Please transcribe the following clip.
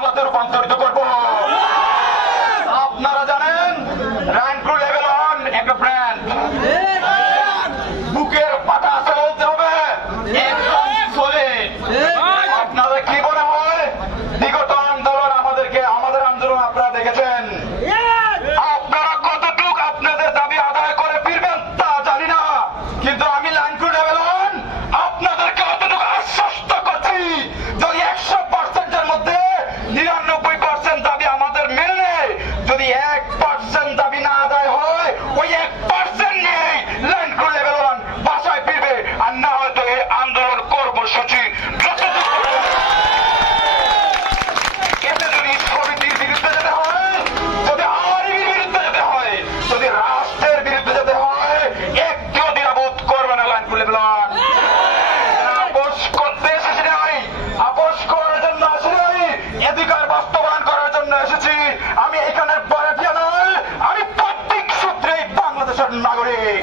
বাংলাতে রূপান্তরিত করব। আপনারা জানেন র্যাঙ্কু লেভেল 1 একটা ব্র্যান্ড, বুকের পাটা চলতে হবে, আপনাদের কি মনে হয় বিগত আন্দোলন আমাদের আন্দোলন আপনারা দেখেছেন, আপনারা কতটুক আপনাদের দাবি আদায় করে ফিরবেন তা জানি না, কিন্তু আমি র্যাঙ্কু লেভেল 1 আপনাদেরকে অতটুকু আশ্বস্ত করছি, যদি 100%-এর মধ্যে 99% দাবি আমাদের মেনে নেয়, যদি 1% দাবি না আদায় হয় ওই 1% নিয়েই র্যাঙ্কু লেভেল 1 বাসায় ফিরবে, আর না হয়তো এই আন্দোলন কর্মসূচি এতে যদি সমিতির বিরুদ্ধে যেতে হয়, যদি আইনের বিরুদ্ধে যেতে হয়, যদি রাষ্ট্রের বিরুদ্ধে যেতে হয়, একটিও দ্বিধাবোধ করবে না র্যাঙ্কু লেভেল 1। আপোষ করতে এসেছি নাই, আপোষ করার জন্য আসি নাই, অধিকার বাস্তবায়ন করার জন্য এসেছি। আমি এখানে বড় নয়, আমি প্রত্যেক সূত্রেই বাংলাদেশের নাগরিক।